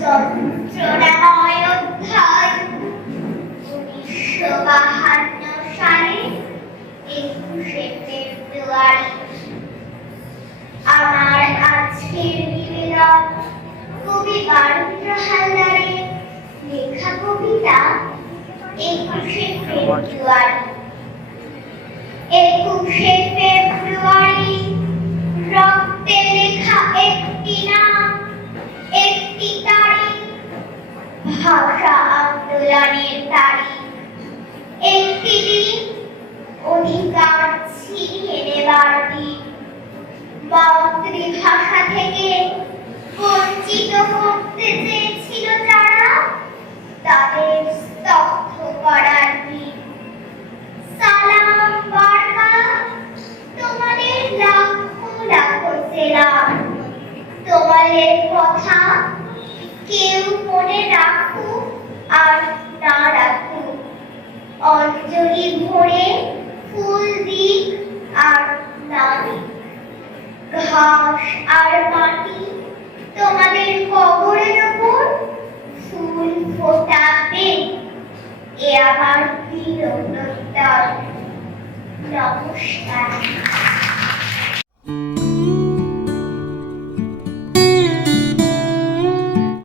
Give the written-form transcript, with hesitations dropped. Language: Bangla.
যন্ত্রণাময় অধ্যায় 1952 সালে 21শে ফেব্রুয়ারি। আমার আজকের নিবেদন কবি বারুদ্র হালদারের লেখা কবিতা 21শে ফেব্রুয়ারি। 21শে ফেব্রুয়ারি রক্তে লেখা একটি নাম, একটি তারিখ, ভাষা আন্দোলনের তারিখ, একটি দিন, অধিকার ছিনিয়ে নেবার দিন। মাতৃভাষা থেকে বঞ্চিত করতে চেয়েছিল যারা, তাদের স্তব্ধ করার দিন। সালাম বারকা, তোমাদের লাখো লাখো সেলাম। তোমাদের কথা কেউ মনে রাখুক আর না রাখুক, অঞ্জলি ভরে ফুল দিক আর না দিক, ঘাস আর মাটি তোমাদের কবরের ওপর ফুল ফোটাবে। এ আমার বিনম্র উত্তর। নমস্কার।